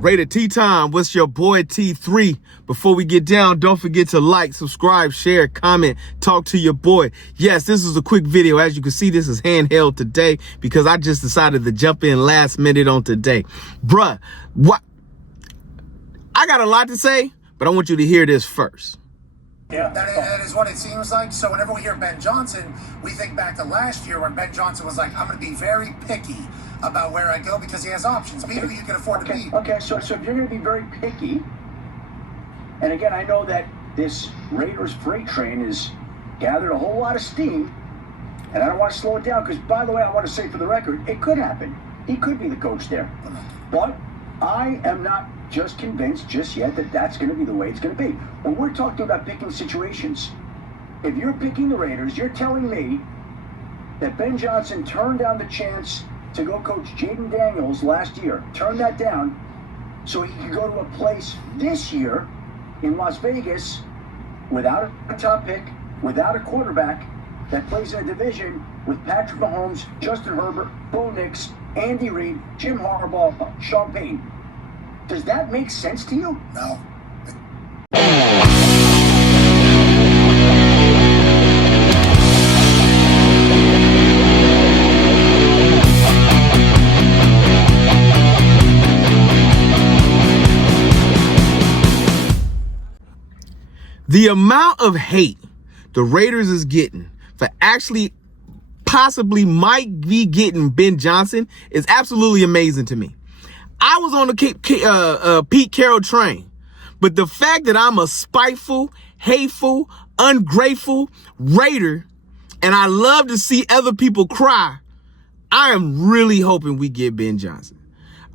Rated T time. What's your boy T3? Before we get down, don't forget to like, subscribe, share, comment, talk to your boy. Yes, this is a quick video. As you can see, this is handheld today because I just decided to jump in last minute on today. Bruh, what? I got a lot to say, but I want you to hear this first. Yeah, that is what it seems like. So whenever we hear Ben Johnson, we think back to last year when Ben Johnson was like, I'm going to be very picky about where I go because he has options. Be who you can afford to be. Okay, so if you're going to be very picky, and again, I know that this Raiders freight train has gathered a whole lot of steam, and I don't want to slow it down because, by the way, I want to say for the record, it could happen. He could be the coach there. But I am not just convinced just yet that that's going to be the way it's going to be. When we're talking about picking situations, if you're picking the Raiders, you're telling me that Ben Johnson turned down the chance to go coach Jaden Daniels last year, turned that down so he could go to a place this year in Las Vegas without a top pick, without a quarterback that plays in a division with Patrick Mahomes, Justin Herbert, Bo Nix, Andy Reid, Jim Harbaugh, Sean Payton. Does that make sense to you? No. The amount of hate the Raiders is getting for actually possibly might be getting Ben Johnson is absolutely amazing to me. I was on the Pete Carroll train, but the fact that I'm a spiteful, hateful, ungrateful Raider, and I love to see other people cry, I am really hoping we get Ben Johnson.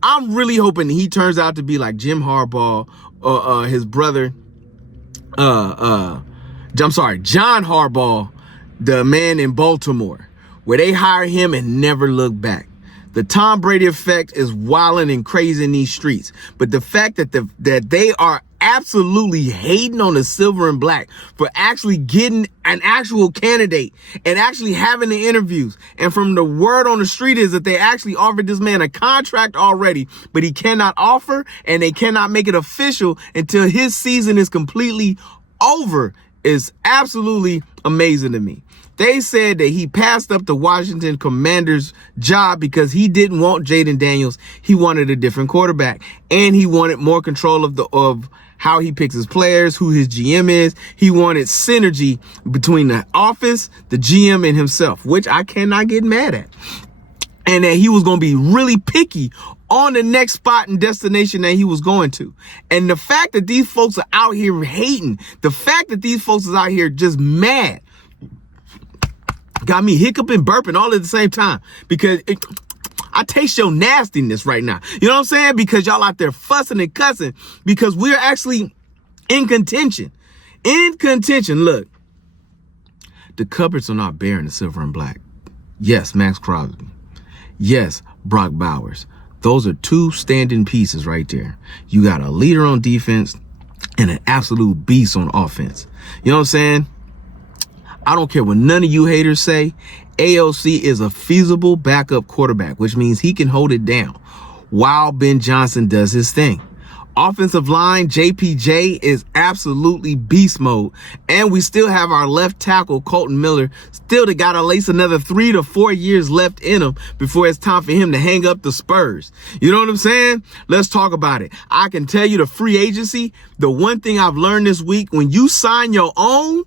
I'm really hoping he turns out to be like Jim Harbaugh or his brother, John Harbaugh, the man in Baltimore, where they hire him and never look back. The Tom Brady effect is wilding and crazy in these streets. But the fact that that they are absolutely hating on the silver and black for actually getting an actual candidate and actually having the interviews. And from the word on the street is that they actually offered this man a contract already, but he cannot offer and they cannot make it official until his season is completely over is absolutely amazing to me. They said that he passed up the Washington Commanders job because he didn't want Jaden Daniels. He wanted a different quarterback and he wanted more control of how he picks his players, who his GM is. He wanted synergy between the office, the GM, and himself, which I cannot get mad at. And that he was going to be really picky on the next spot and destination that he was going to. And the fact that these folks are out here hating, the fact that these folks are out here just mad, got me hiccuping, burping all at the same time because I taste your nastiness right now. You know what I'm saying? Because y'all out there fussing and cussing because we're actually in contention. In contention. Look, the cupboards are not bare in the silver and black. Yes, Max Crosby. Yes, Brock Bowers. Those are two standing pieces right there. You got a leader on defense and an absolute beast on offense. You know what I'm saying? I don't care what none of you haters say. AOC is a feasible backup quarterback, which means he can hold it down while Ben Johnson does his thing. Offensive line, JPJ is absolutely beast mode. And we still have our left tackle, Colton Miller, still got at least another 3 to 4 years left in him before it's time for him to hang up the Spurs. You know what I'm saying? Let's talk about it. I can tell you the free agency, the one thing I've learned this week, when you sign your own,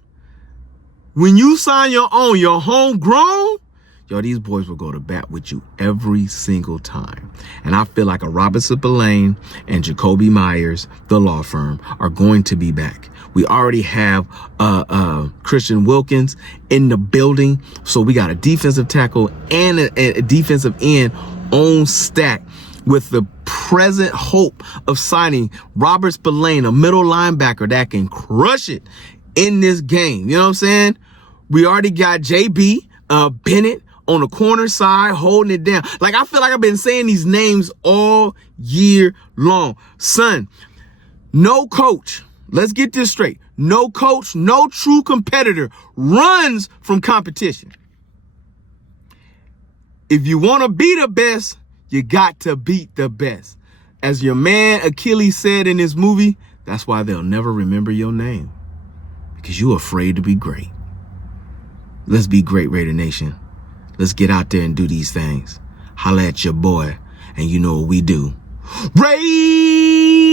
your homegrown, yo, these boys will go to bat with you every single time. And I feel like a Robert Spillane and Jacoby Myers, the law firm, are going to be back. We already have Christian Wilkins in the building. So we got a defensive tackle and a defensive end on stack with the present hope of signing Robert Spillane, a middle linebacker that can crush it in this game. You know what I'm saying? We already got JB Bennett on the corner side holding it down. Like, I feel like I've been saying these names all year long. Son, no coach, let's get this straight. No coach, no true competitor runs from competition. If you want to be the best, you got to beat the best. As your man Achilles said in this movie, that's why they'll never remember your name. Because you're afraid to be great. Let's be great, Raider Nation. Let's get out there and do these things. Holla at your boy, and you know what we do. Raid!